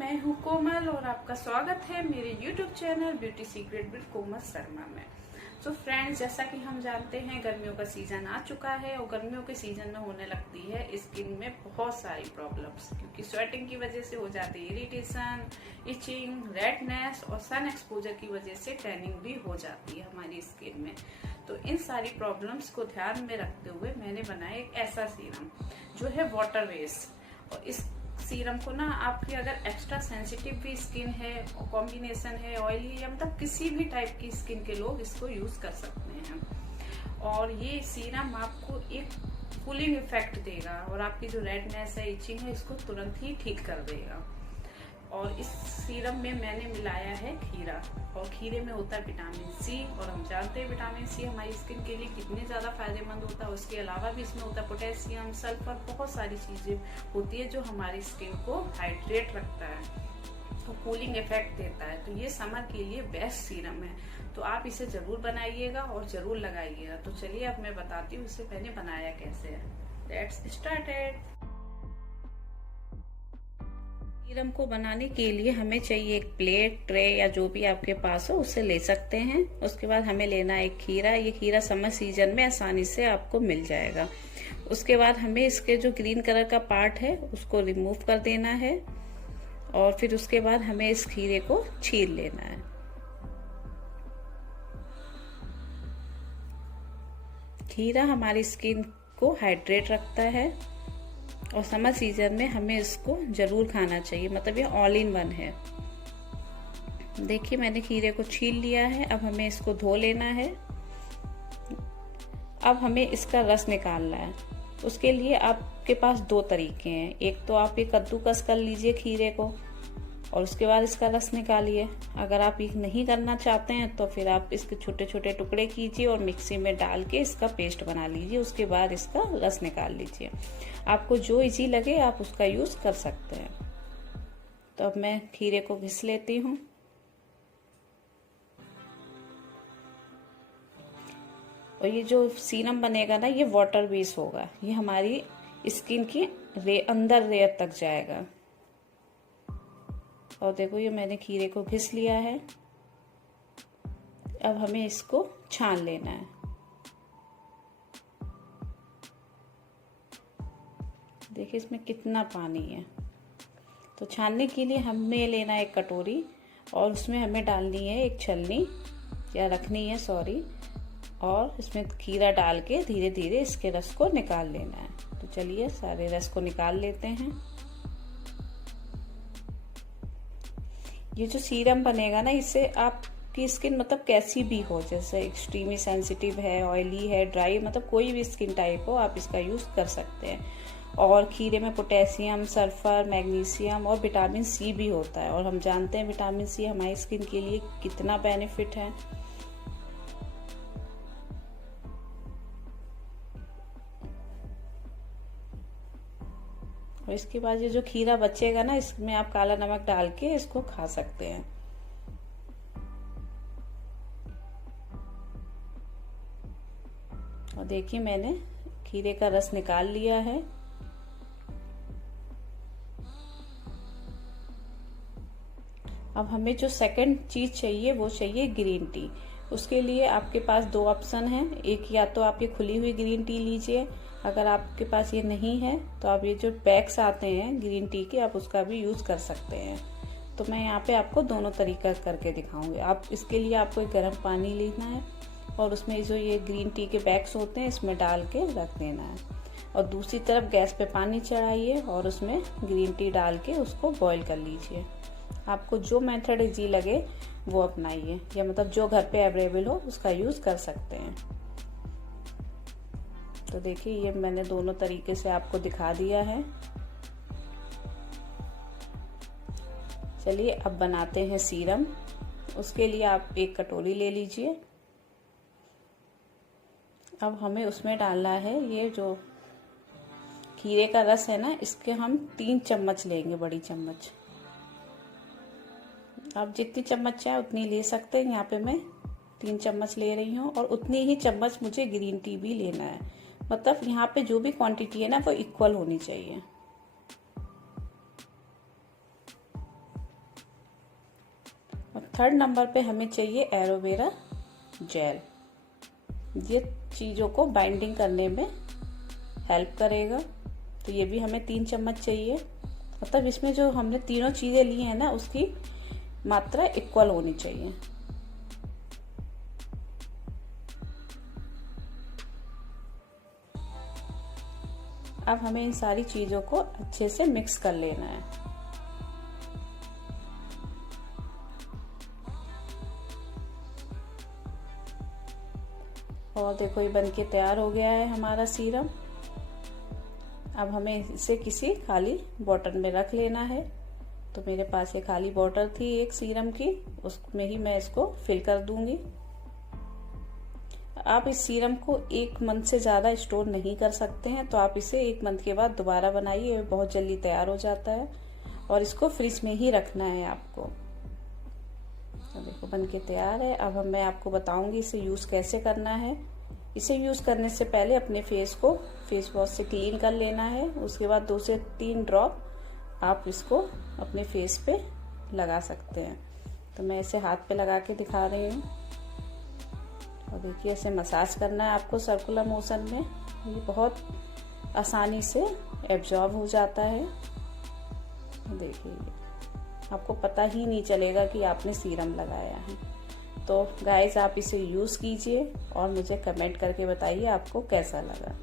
मैं हूँ कोमल और आपका स्वागत है मेरे YouTube channel beauty secret with Komal Sharma में। तो फ्रेंड्स, जैसा कि हम जानते हैं गर्मियों का सीजन आ चुका है और गर्मियों के सीजन में होने लगती है स्किन में बहुत सारी प्रॉब्लम्स, क्योंकि स्वेटिंग की वजह से हो जाती है इरिटेशन, इचिंग, रेडनेस और सन एक्सपोजर की वजह से टैनिंग भी हो जाती है हमारी स्किन में। तो इन सारी प्रॉब्लम्स को ध्यान में रखते हुए मैंने बनाया एक ऐसा सीरम जो है वाटर बेस्ड। और इस सीरम को ना आपकी अगर एक्स्ट्रा सेंसिटिव भी स्किन है और कॉम्बिनेशन है ऑयली या मतलब किसी भी टाइप की स्किन के लोग इसको यूज कर सकते हैं। और ये सीरम आपको एक कूलिंग इफेक्ट देगा और आपकी जो रेडनेस है, इचिंग है, इसको तुरंत ही ठीक कर देगा। और इस सीरम में मैंने मिलाया है खीरा, और खीरे में होता है विटामिन सी, और हम जानते हैं विटामिन सी हमारी स्किन के लिए कितने ज्यादा फायदेमंद होता है। उसके अलावा भी इसमें होता है पोटेशियम, सल्फर, बहुत सारी चीजें होती है जो हमारी स्किन को हाइड्रेट रखता है, तो कूलिंग इफेक्ट देता है। तो ये समर के लिए बेस्ट सीरम है, तो आप इसे जरूर बनाइएगा और जरूर लगाइएगा। तो चलिए अब मैं बताती हूँ इसे मैंने बनाया कैसे है। Let's started. सीरम को बनाने के लिए हमें चाहिए एक प्लेट, ट्रे या जो भी आपके पास हो उससे ले सकते हैं। उसके बाद हमें लेना है एक खीरा। ये खीरा समर सीजन में आसानी से आपको मिल जाएगा। उसके बाद हमें इसके जो ग्रीन कलर का पार्ट है उसको रिमूव कर देना है, और फिर उसके बाद हमें इस खीरे को छील लेना है। खीरा हमारी स्किन को हाइड्रेट रखता है और समर सीजन में हमें इसको जरूर खाना चाहिए, मतलब ये ऑल इन वन है। देखिए मैंने खीरे को छील लिया है। अब हमें इसको धो लेना है। अब हमें इसका रस निकालना है। उसके लिए आपके पास दो तरीके हैं। एक तो आप ये कद्दूकस कर लीजिए खीरे को और उसके बाद इसका रस निकालिए। अगर आप ये नहीं करना चाहते हैं तो फिर आप इसके छोटे छोटे टुकड़े कीजिए और मिक्सी में डाल के इसका पेस्ट बना लीजिए। उसके बाद इसका रस निकाल लीजिए। आपको जो इजी लगे आप उसका यूज कर सकते हैं। तो अब मैं खीरे को घिस लेती हूँ। और ये जो सीरम बनेगा ना, ये वाटर बेस होगा। ये हमारी स्किन की अंदर रेयर तक जाएगा। और देखो ये मैंने खीरे को घिस लिया है। अब हमें इसको छान लेना है। देखिए इसमें कितना पानी है। तो छानने के लिए हमें लेना है एक कटोरी, और उसमें हमें डालनी है एक छलनी या रखनी है, सॉरी, और इसमें खीरा डाल के धीरे धीरे इसके रस को निकाल लेना है। तो चलिए सारे रस को निकाल लेते हैं। ये जो सीरम बनेगा ना, इससे आपकी स्किन मतलब कैसी भी हो, जैसे एक्सट्रीमली सेंसिटिव है, ऑयली है, ड्राई, मतलब कोई भी स्किन टाइप हो आप इसका यूज कर सकते हैं। और खीरे में पोटेशियम, सल्फर, मैग्नीशियम और विटामिन सी भी होता है, और हम जानते हैं विटामिन सी हमारी स्किन के लिए कितना बेनिफिट है। और इसके बाद ये जो खीरा बचेगा ना, इसमें आप काला नमक डाल के इसको खा सकते हैं। और देखिए मैंने खीरे का रस निकाल लिया है। अब हमें जो सेकंड चीज चाहिए वो चाहिए ग्रीन टी। उसके लिए आपके पास दो ऑप्शन है। एक, या तो आप ये खुली हुई ग्रीन टी लीजिए। अगर आपके पास ये नहीं है तो आप ये जो पैक्स आते हैं ग्रीन टी के, आप उसका भी यूज कर सकते हैं। तो मैं यहाँ पे आपको दोनों तरीका करके दिखाऊंगी। आप इसके लिए आपको एक गर्म पानी लेना है और उसमें जो ये ग्रीन टी के पैक्स होते हैं इसमें डाल के रख देना है, और दूसरी तरफ गैस पे पानी चढ़ाइए और उसमें ग्रीन टी डाल के उसको बॉईल कर लीजिए। आपको जो मेथड इजी लगे वो अपनाइए, या मतलब जो घर पे अवेलेबल हो उसका यूज कर सकते हैं। तो देखिए ये मैंने दोनों तरीके से आपको दिखा दिया है। चलिए अब बनाते हैं सीरम। उसके लिए आप एक कटोरी ले लीजिए। अब हमें उसमें डालना है ये जो खीरे का रस है ना, इसके हम 3 चम्मच लेंगे, बड़ी चम्मच। आप जितनी चम्मच चाहे उतनी ले सकते हैं। यहाँ पे मैं 3 चम्मच ले रही हूँ, और उतनी ही चम्मच मुझे ग्रीन टी भी लेना है। मतलब यहाँ पे जो भी क्वांटिटी है ना वो इक्वल होनी चाहिए। थर्ड नंबर पे हमें चाहिए एलोवेरा जेल। ये चीज़ों को बाइंडिंग करने में हेल्प करेगा। तो ये भी हमें 3 चम्मच चाहिए। मतलब इसमें जो हमने तीनों चीज़ें ली हैं ना, उसकी मात्रा इक्वल होनी चाहिए। अब हमें इन सारी चीज़ों को अच्छे से मिक्स कर लेना है। और देखो ये बनके तैयार हो गया है हमारा सीरम। अब हमें इसे किसी खाली बॉटल में रख लेना है। तो मेरे पास ये खाली बॉटल थी एक सीरम की, उसमें ही मैं इसको फिल कर दूंगी। आप इस सीरम को 1 मंथ से ज़्यादा स्टोर नहीं कर सकते हैं, तो आप इसे 1 मंथ के बाद दोबारा बनाइए, बहुत जल्दी तैयार हो जाता है। और इसको फ्रिज में ही रखना है आपको। तो देखो बनके तैयार है। अब मैं आपको बताऊंगी इसे यूज़ कैसे करना है। इसे यूज़ करने से पहले अपने फेस को फेस वॉश से क्लीन कर लेना है। उसके बाद 2 से 3 ड्रॉप आप इसको अपने फेस पे लगा सकते हैं। तो मैं इसे हाथ पे लगा के दिखा रही हूँ। और देखिए ऐसे मसाज करना है आपको सर्कुलर मोशन में। ये बहुत आसानी से एब्जॉर्ब हो जाता है। देखिए आपको पता ही नहीं चलेगा कि आपने सीरम लगाया है। तो गाइस आप इसे यूज़ कीजिए और मुझे कमेंट करके बताइए आपको कैसा लगा।